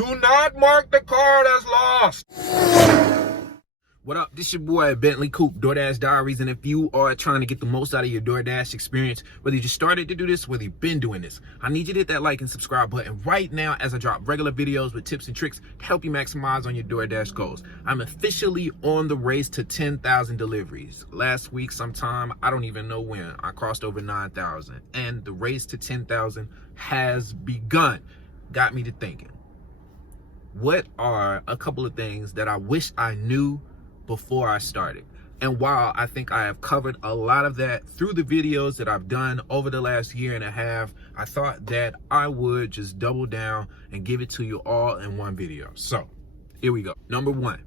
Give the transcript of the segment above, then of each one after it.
Do not mark the card as lost. What up? This your boy Bentley Koup, Doordash Diaries, and if you are trying to get the most out of your Doordash experience, whether you just started to do this, whether you've been doing this, I need you to hit that like and subscribe button right now as I drop regular videos with tips and tricks to help you maximize on your Doordash goals. I'm officially on the race to 10,000 deliveries. Last week sometime, I don't even know when, I crossed over 9,000, and the race to 10,000 has begun. Got me to thinking, what are a couple of things that I wish I knew before I started? And while I think I have covered a lot of that through the videos that I've done over the last year and a half, I thought that I would just double down and give it to you all in one video. So here we go. Number one,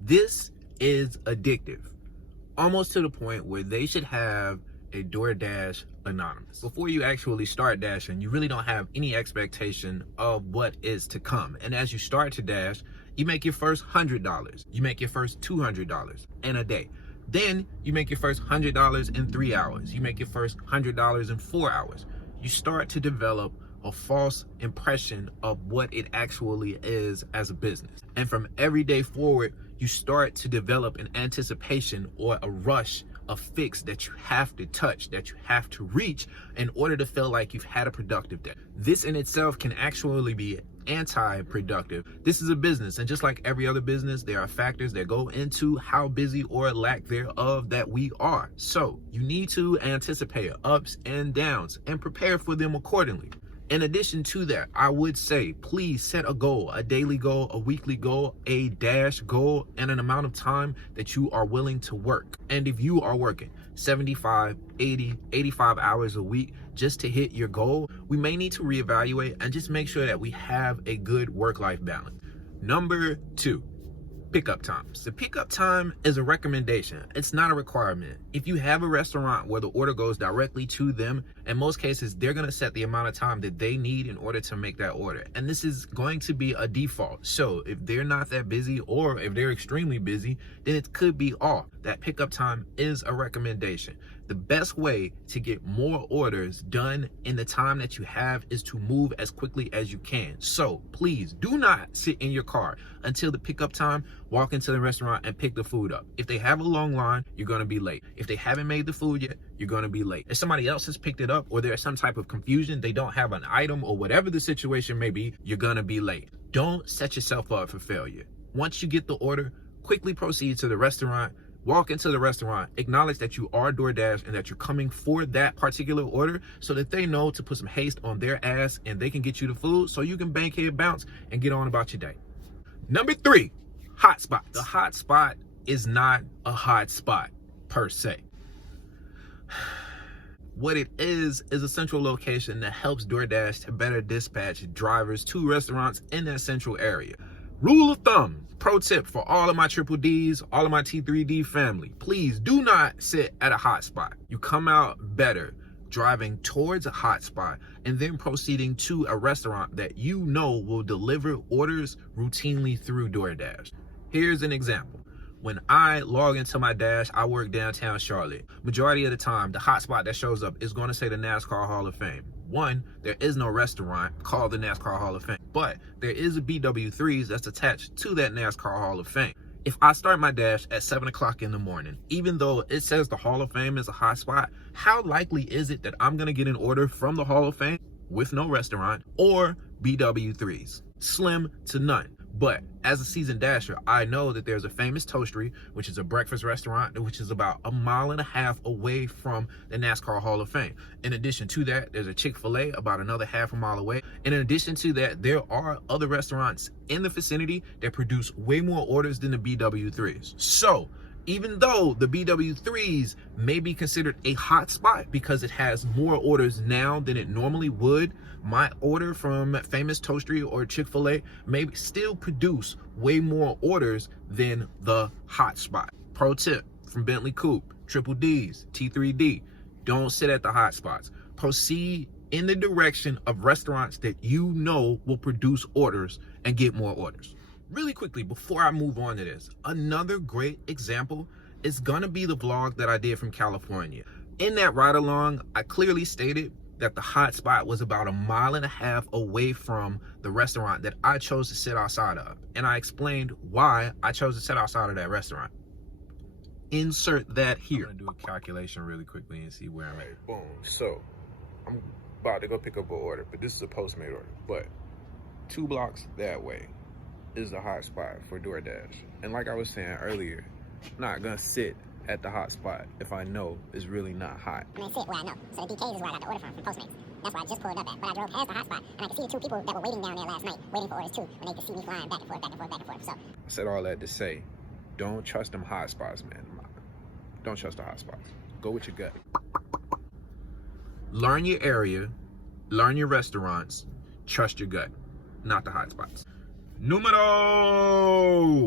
this is addictive, almost to the point where they should have a DoorDash anonymous. Before you actually start dashing, you really don't have any expectation of what is to come. And as you start to dash, you make your first $100, you make your first $200 in a day. Then you make your first $100 in 3 hours. You make your first $100 in 4 hours. You start to develop a false impression of what it actually is as a business. And from every day forward, you start to develop an anticipation or a rush, a fix that you have to touch, that you have to reach in order to feel like you've had a productive day. This in itself can actually be anti-productive. This is a business, and just like every other business, there are factors that go into how busy or lack thereof that we are. So you need to anticipate ups and downs and prepare for them accordingly. In addition to that, I would say, please set a goal, a daily goal, a weekly goal, a dash goal, and an amount of time that you are willing to work. And if you are working 75, 80, 85 hours a week just to hit your goal, we may need to reevaluate and just make sure that we have a good work-life balance. Number two, pickup times. The pickup time is a recommendation. It's not a requirement. If you have a restaurant where the order goes directly to them, in most cases, they're going to set the amount of time that they need in order to make that order. And this is going to be a default. So if they're not that busy, or if they're extremely busy, then it could be off. That pickup time is a recommendation. The best way to get more orders done in the time that you have is to move as quickly as you can. So please do not sit in your car until the pickup time. Walk into the restaurant and pick the food up. If they have a long line, you're going to be late. If they haven't made the food yet, you're going to be late. If somebody else has picked it up, or there's some type of confusion, they don't have an item, or whatever the situation may be, you're going to be late. Don't set yourself up for failure. Once you get the order, quickly proceed to the restaurant. Walk into the restaurant, acknowledge that you are DoorDash and that you're coming for that particular order, so that they know to put some haste on their ass and they can get you the food so you can bankhead bounce and get on about your day. Number three, hotspot. The hotspot is not a hotspot per se. What it is a central location that helps DoorDash to better dispatch drivers to restaurants in that central area. Rule of thumb, pro tip for all of my triple Ds, all of my T3D family, please do not sit at a hotspot. You come out better driving towards a hotspot and then proceeding to a restaurant that you know will deliver orders routinely through DoorDash. Here's an example. When I log into my Dash, I work downtown Charlotte. Majority of the time, the hotspot that shows up is going to say the NASCAR Hall of Fame. One, there is no restaurant called the NASCAR Hall of Fame, but there is a BW3s that's attached to that NASCAR Hall of Fame. If I start my Dash at 7 o'clock in the morning, even though it says the Hall of Fame is a hotspot, how likely is it that I'm going to get an order from the Hall of Fame with no restaurant or BW3s? Slim to none. But as a seasoned dasher, I know that there's a famous Toastery, which is a breakfast restaurant, which is about 1.5 miles away from the NASCAR Hall of Fame. In addition to that, there's a Chick-fil-A about another 1/2 mile away. And in addition to that, there are other restaurants in the vicinity that produce way more orders than the BW3s. So even though the BW3s may be considered a hotspot because it has more orders now than it normally would, my order from famous Toastery or Chick-fil-A may still produce way more orders than the hotspot. Pro tip from Bentley Koup, triple Ds, T3D, don't sit at the hotspots. Proceed in the direction of restaurants that you know will produce orders and get more orders. Really quickly, before I move on to this, another great example is gonna be the vlog that I did from California. In that ride along, I clearly stated that the hotspot was about 1.5 miles away from the restaurant that I chose to sit outside of. And I explained why I chose to sit outside of that restaurant. Insert that here. I'm gonna do a calculation really quickly and see where I'm at. Boom. So I'm about to go pick up an order, but this is a Postmate order. But 2 blocks that way is the hotspot for Doordash. And like I was saying earlier, I'm not gonna sit at the hot spot if I know it's really not hot. I'm gonna sit where I know. So the DK's is where I got the order from Postmates. That's where I just pulled up at. But I drove past the hot spot and I could see the 2 people that were waiting down there last night, waiting for orders too, and they could see me flying back and forth, back and forth, back and forth. So I said all that to say, don't trust them hot spots, man. Don't trust the hot spots. Go with your gut. Learn your area, learn your restaurants, trust your gut, not the hot spots. Numero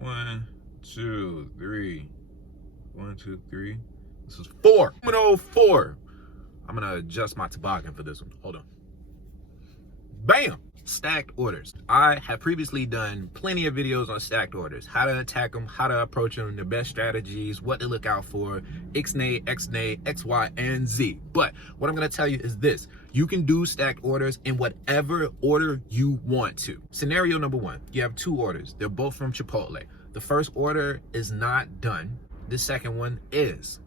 1, 2, 3. 1, 2, 3. This is 4. Numero 4. I'm gonna adjust my toboggan for this one. Hold on. Bam! Stacked orders. I have previously done plenty of videos on stacked orders. How to attack them, how to approach them, the best strategies, what to look out for, Ixnay, Xnay, X, Y, and Z. But what I'm gonna tell you is this. You can do stacked orders in whatever order you want to. Scenario number 1, you have 2 orders. They're both from Chipotle. The first order is not done. The second one is.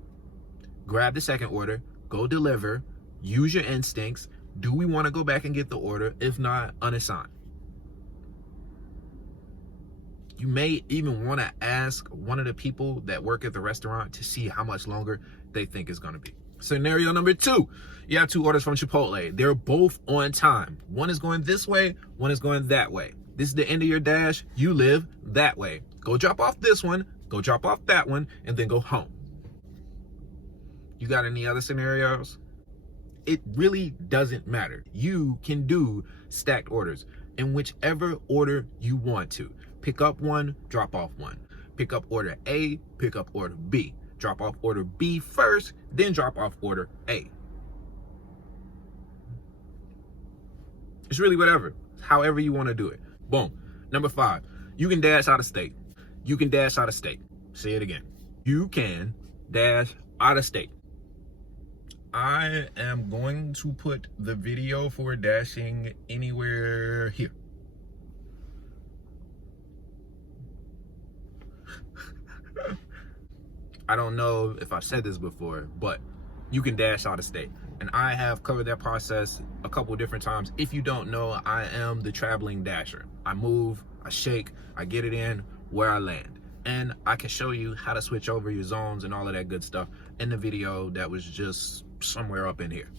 Grab the second order, go deliver, use your instincts. Do we want to go back and get the order? If not, unassign. You may even want to ask one of the people that work at the restaurant to see how much longer they think it's going to be. Scenario number 2, you have 2 orders from Chipotle. They're both on time. One is going this way, one is going that way. This is the end of your dash. You live that way. Go drop off this one, go drop off that one, and then go home. You got any other scenarios? It really doesn't matter. You can do stacked orders in whichever order you want to. Pick up one, drop off one. Pick up order A, pick up order B. Drop off order B first, then drop off order A. It's really whatever, however you want to do it. Boom. Number 5, you can dash out of state. You can dash out of state. Say it again. You can dash out of state. I am going to put the video for dashing anywhere here. I don't know if I've said this before, but you can dash out of state. And I have covered that process a couple different times. If you don't know, I am the traveling dasher. I move, I shake, I get it in where I land. And I can show you how to switch over your zones and all of that good stuff in the video that was just somewhere up in here.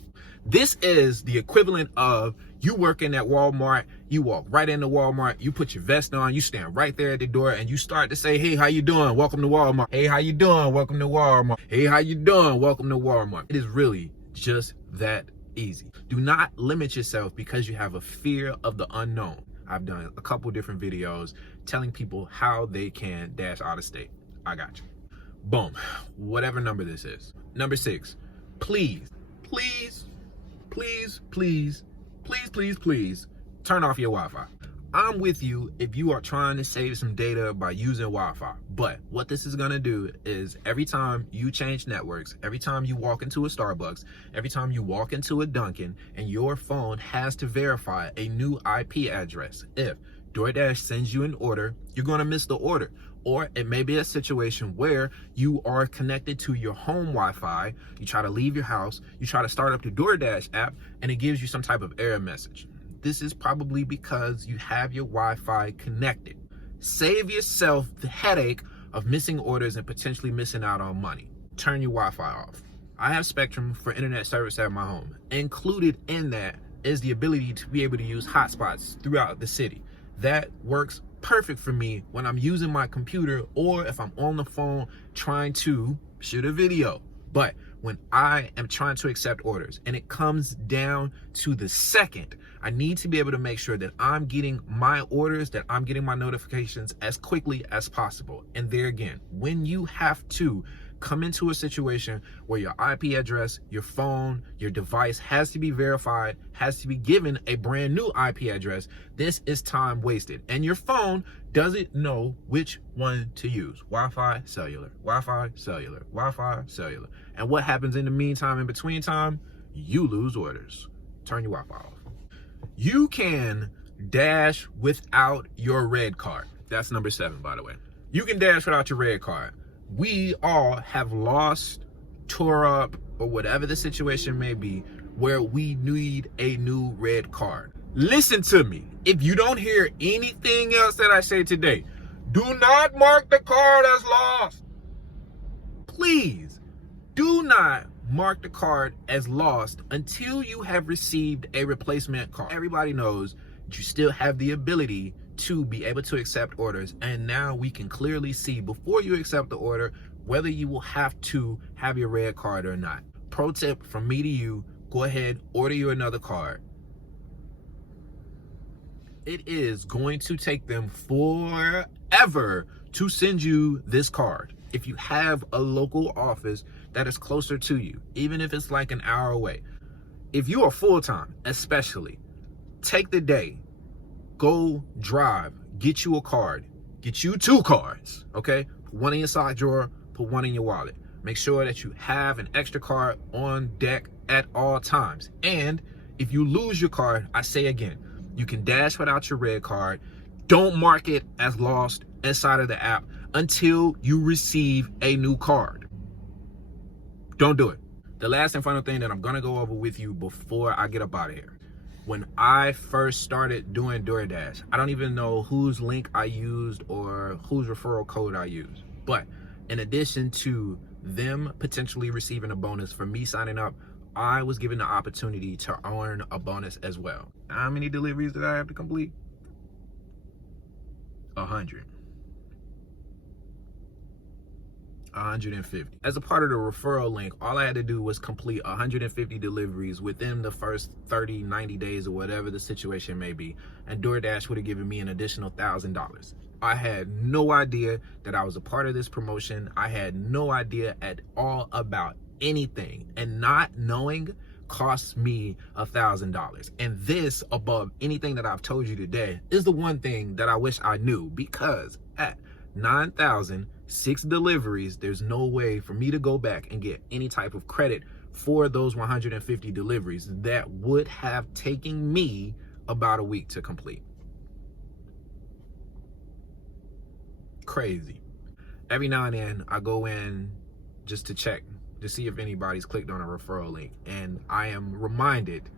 This is the equivalent of you working at Walmart, you walk right into Walmart, you put your vest on, you stand right there at the door and you start to say, hey, how you doing? Welcome to Walmart. Hey, how you doing? Welcome to Walmart. Hey, how you doing? Welcome to Walmart. It is really just that easy. Do not limit yourself because you have a fear of the unknown. I've done a couple different videos telling people how they can dash out of state. I got you. Boom. Whatever number this is. Number 6, please turn off your Wi-Fi. I'm with you if you are trying to save some data by using Wi-Fi. But what this is gonna do is every time you change networks, every time you walk into a Starbucks, every time you walk into a Dunkin', and your phone has to verify a new IP address. If DoorDash sends you an order, you're gonna miss the order. Or it may be a situation where you are connected to your home Wi-Fi, you try to leave your house, you try to start up the DoorDash app, and it gives you some type of error message. This is probably because you have your Wi-Fi connected. Save yourself the headache of missing orders and potentially missing out on money. Turn your Wi-Fi off. I have Spectrum for internet service at my home. Included in that is the ability to be able to use hotspots throughout the city. That works perfect for me when I'm using my computer or if I'm on the phone trying to shoot a video. But when I am trying to accept orders and it comes down to the second, I need to be able to make sure that I'm getting my orders, that I'm getting my notifications as quickly as possible. And there again, when you have to come into a situation where your IP address, your phone, your device has to be verified, has to be given a brand new IP address, this is time wasted. And your phone doesn't know which one to use. Wi-Fi, cellular, Wi-Fi, cellular, Wi-Fi, cellular. And what happens in the meantime, in between time? you lose orders. Turn your Wi-Fi off. You can dash without your red card. That's number 7, by the way. You can dash without your red card. We all have lost, tore up, or whatever the situation may be, where we need a new red card. Listen to me. If you don't hear anything else that I say today, do not mark the card as lost. Please do not mark the card as lost until you have received a replacement card. Everybody knows that you still have the ability to be able to accept orders, and now we can clearly see before you accept the order whether you will have to have your red card or not. Pro tip from me to you, go ahead, order you another card. It is going to take them forever to send you this card. If you have a local office that is closer to you, even if it's like an hour away, if you are full-time, especially, take the day, go drive, get you a card, get you 2 cards, okay? Put one in your sock drawer, put one in your wallet. Make sure that you have an extra card on deck at all times. And if you lose your card, I say again, you can dash without your red card. Don't mark it as lost inside of the app until you receive a new card. Don't do it. The last and final thing that I'm gonna go over with you before I get up out of here. When I first started doing Doordash, I don't even know whose link I used or whose referral code I used. But in addition to them potentially receiving a bonus for me signing up, I was given the opportunity to earn a bonus as well. How many deliveries did I have to complete? 100. 150. As a part of the referral link, all I had to do was complete 150 deliveries within the first 30, 90 days or whatever the situation may be, and DoorDash would have given me an additional $1,000. I had no idea that I was a part of this promotion. I had no idea at all about anything, and not knowing costs me $1,000. And this, above anything that I've told you today, is the one thing that I wish I knew, because at 9,006 deliveries, there's no way for me to go back and get any type of credit for those 150 deliveries that would have taken me about a week to complete. Crazy. Every now and then I go in just to check to see if anybody's clicked on a referral link, and I am reminded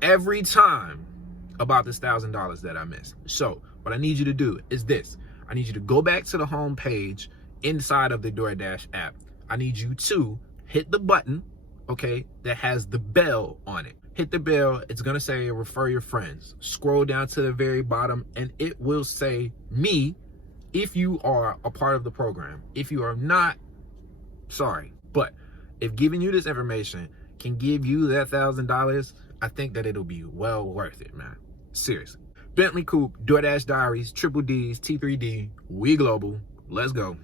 every time about this $1,000 that I missed. So what I need you to do is this. I need you to go back to the home page inside of the DoorDash app. I need you to hit the button, okay, that has the bell on it. Hit the bell. It's going to say refer your friends. Scroll down to the very bottom and it will say me if you are a part of the program. If you are not, sorry. But if giving you this information can give you that $1,000, I think that it'll be well worth it, man. Seriously. Bentley Koup, DoorDash Diaries, Triple D's, T3D, we global. Let's go.